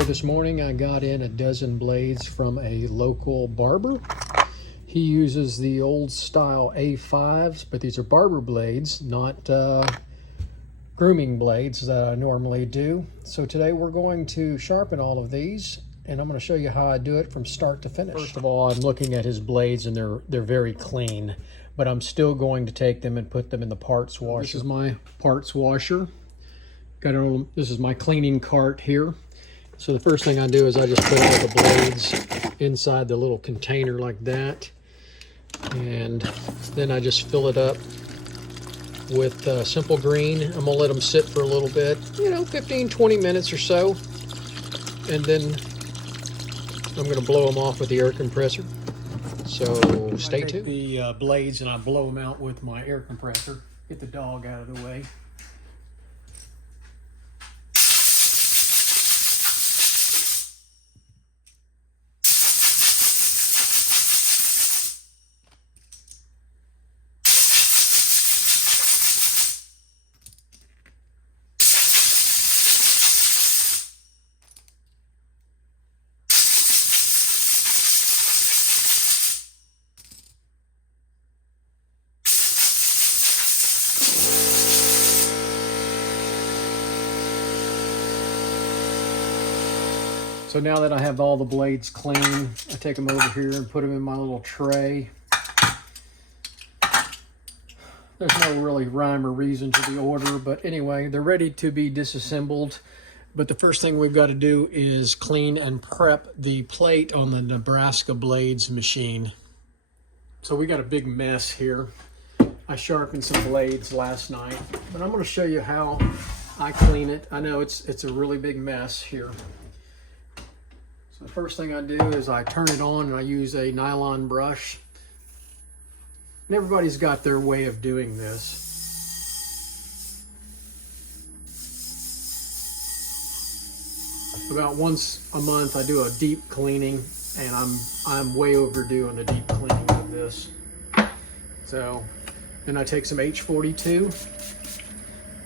So this morning I got in a dozen blades from a local barber. He uses the old style A5s, but these are barber blades, not grooming blades that I normally do. So today we're going to sharpen all of these, and I'm going to show you how I do it from start to finish. First of all, I'm looking at his blades and they're very clean, but I'm still going to take them and put them in the parts washer. This is my parts washer. This is my cleaning cart here. So the first thing I do is I just put all the blades inside the little container like that, and then I just fill it up with simple green. I'm gonna let them sit for a little bit, 15-20 minutes or so, and then I'm gonna blow them off with the air compressor. So stay tuned. I take the blades and I blow them out with my air compressor. Get the dog out of the way. So now that I have all the blades clean, I take them over here and put them in my little tray. There's no really rhyme or reason to the order, but anyway, they're ready to be disassembled. But the first thing we've got to do is clean and prep the plate on the Nebraska blades machine. So we got a big mess here. I sharpened some blades last night, but I'm going to show you how I clean it. I know it's a really big mess here. The first thing I do is I turn it on and I use a nylon brush. And everybody's got their way of doing this. About once a month I do a deep cleaning, and I'm way overdue on the deep cleaning of this. So then I take some H42,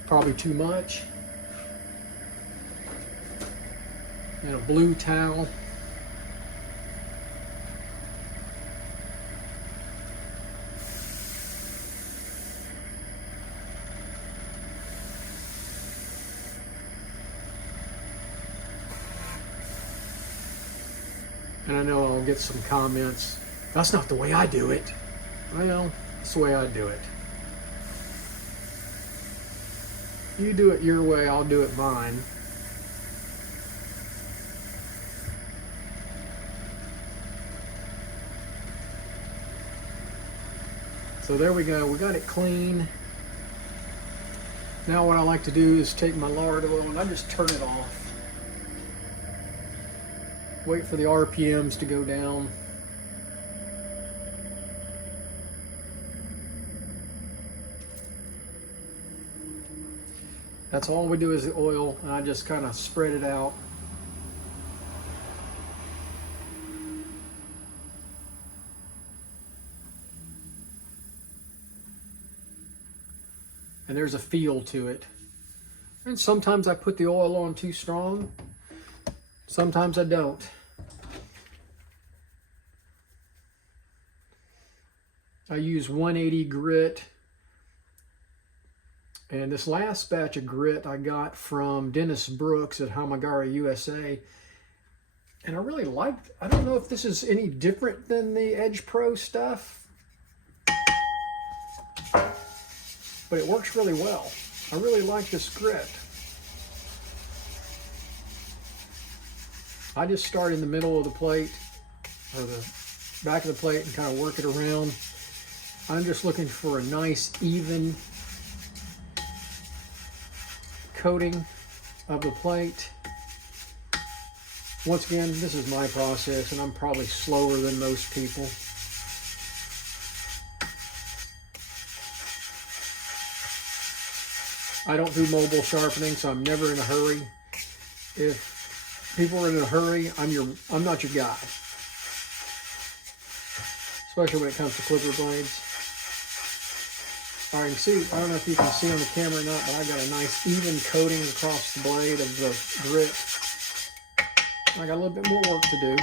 probably too much, and a blue towel. And I know I'll get some comments, that's not the way I do it. Well, that's the way I do it. You do it your way, I'll do it mine. So there we go, we got it clean. Now what I like to do is take my lard oil and I just turn it off. Wait for the RPMs to go down. That's all we do is the oil, and I just kind of spread it out. And there's a feel to it. And sometimes I put the oil on too strong. Sometimes I don't. I use 180 grit. And this last batch of grit I got from Dennis Brooks at Hamagara USA. And I really liked, I don't know if this is any different than the Edge Pro stuff, but it works really well. I really like this grit. I just start in the middle of the plate, or the back of the plate, and kind of work it around. I'm just looking for a nice, even coating of the plate. Once again, this is my process, and I'm probably slower than most people. I don't do mobile sharpening, so I'm never in a hurry. If people are in a hurry, I'm not your guy. Especially when it comes to clipper blades. All right, you see, I don't know if you can see on the camera or not, but I got a nice even coating across the blade of the grit. I got a little bit more work to do.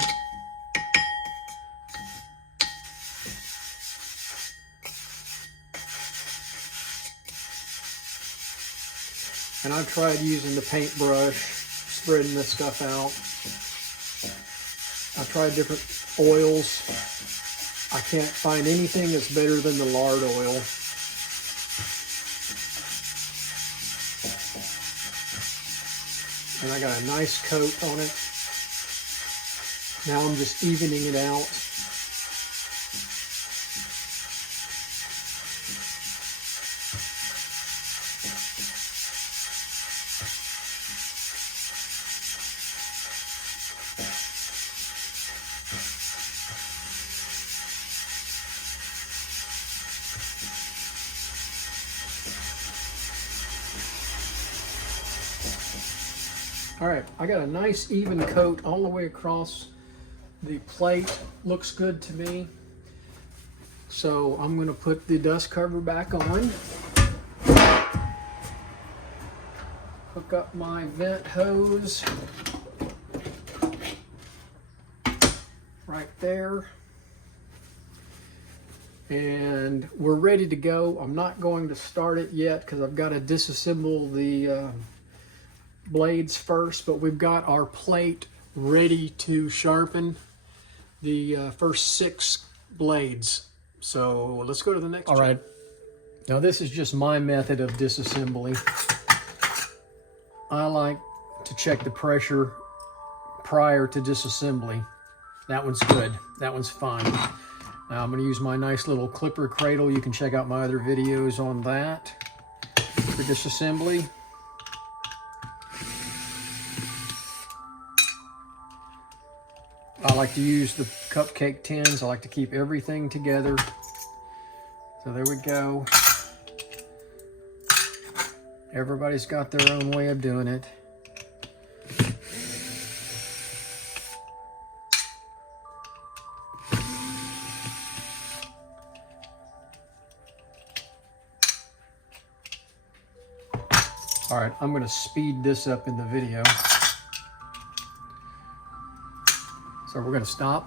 And I've tried using the paintbrush, spreading this stuff out. I've tried different oils. I can't find anything that's better than the lard oil. And I got a nice coat on it. Now I'm just evening it out. All right, I got a nice even coat all the way across the plate. Looks good to me. So I'm gonna put the dust cover back on. Hook up my vent hose right there. And we're ready to go. I'm not going to start it yet because I've got to disassemble the blades first, but we've got our plate ready to sharpen the first 6 blades. So let's go to the next. All right, now this is just my method of disassembly. I like to check the pressure prior to disassembly. That one's good, that one's fine. Now I'm going to use my nice little clipper cradle. You can check out my other videos on that for disassembly. I like to use the cupcake tins. I like to keep everything together. So there we go. Everybody's got their own way of doing it. All right, I'm going to speed this up in the video. So we're going to stop.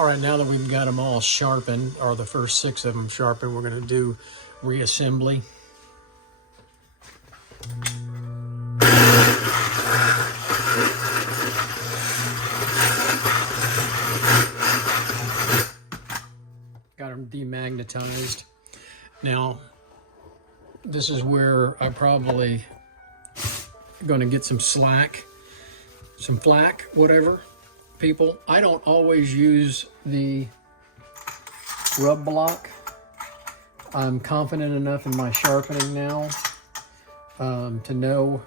All right, now that we've got them all sharpened, or the first 6 of them sharpened, we're going to do reassembly. Got them demagnetized. Now, this is where I probably going to get some flack, whatever. People, I don't always use the rub block. I'm confident enough in my sharpening now to know,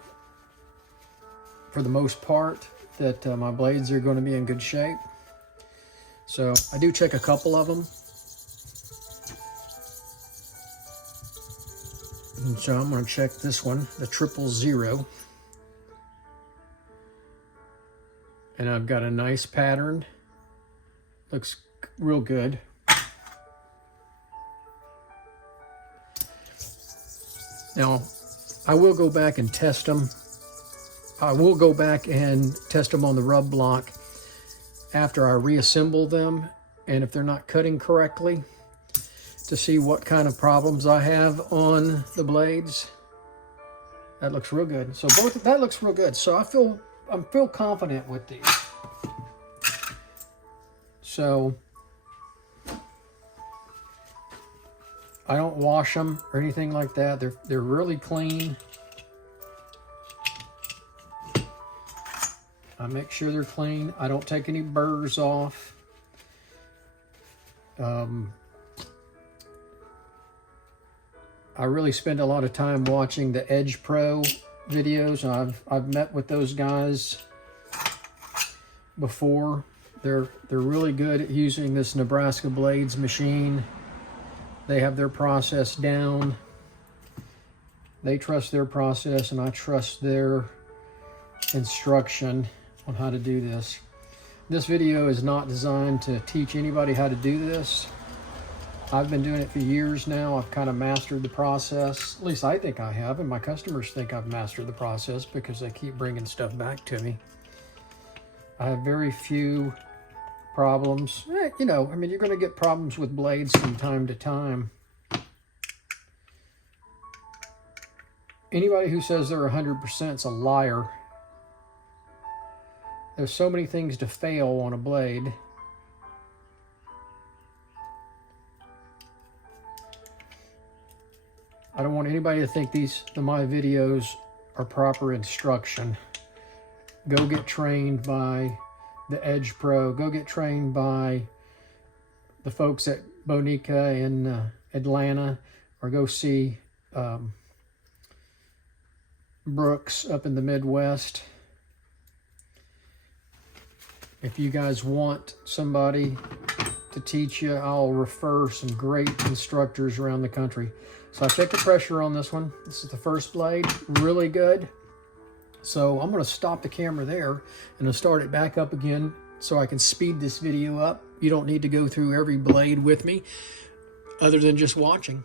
for the most part, that my blades are going to be in good shape. So I do check a couple of them. And so I'm going to check this one, the 000. And I've got a nice pattern. Looks real good. Now, I will go back and test them. I will go back and test them on the rub block after I reassemble them, and if they're not cutting correctly, to see what kind of problems I have on the blades. That looks real good. So that looks real good. So I feel confident with these. So I don't wash them or anything like that. They're really clean. I make sure they're clean. I don't take any burrs off. I really spend a lot of time watching the Edge Pro videos. I've met with those guys before. They're really good at using this Nebraska blades machine. They have their process down. They trust their process, and I trust their instruction on how to do this. This video is not designed to teach anybody how to do this. I've been doing it for years now. I've kind of mastered the process. At least I think I have, and my customers think I've mastered the process because they keep bringing stuff back to me. I have very few problems. You know, I mean, you're going to get problems with blades from time to time. Anybody who says they're 100% is a liar. There's so many things to fail on a blade. I don't want anybody to think my videos are proper instruction. Go get trained by the Edge Pro. Go get trained by the folks at Bonica in Atlanta, or go see Brooks up in the Midwest. If you guys want somebody to teach you, I'll refer some great instructors around the country. So I checked the pressure on this one. This is the first blade, really good. So I'm going to stop the camera there and I'll start it back up again so I can speed this video up. You don't need to go through every blade with me other than just watching.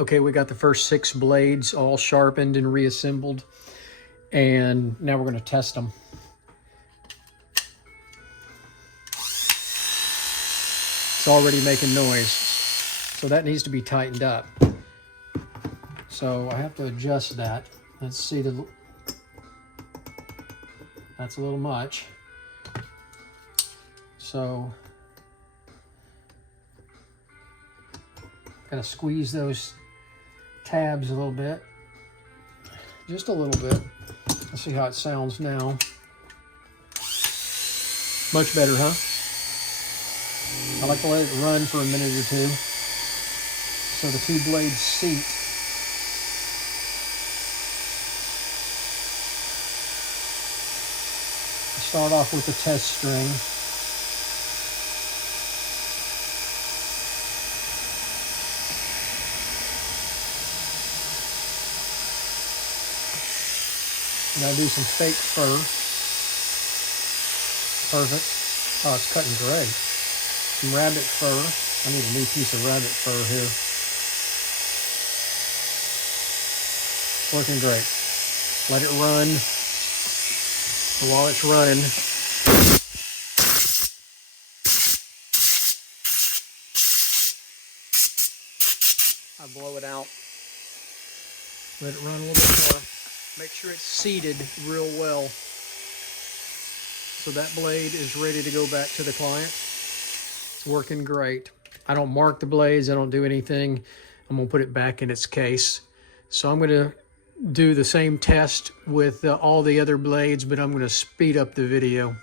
Okay, we got the first 6 blades all sharpened and reassembled, and now we're going to test them. It's already making noise, so that needs to be tightened up. So I have to adjust that. Let's see, that's a little much. So gotta squeeze those tabs a little bit, just a little bit. Let's see how it sounds now. Much better, huh? I like to let it run for a minute or two so the 2 blades seat. Start off with the test string. I'm gonna do some fake fur. Perfect. Oh, it's cutting great. Some rabbit fur. I need a new piece of rabbit fur here. Working great. Let it run. And while it's running, I blow it out. Let it run a little bit more. Make sure it's seated real well so that blade is ready to go back to the client. It's working great. I don't mark the blades. I don't do anything. I'm going to put it back in its case. So I'm going to do the same test with all the other blades, but I'm going to speed up the video.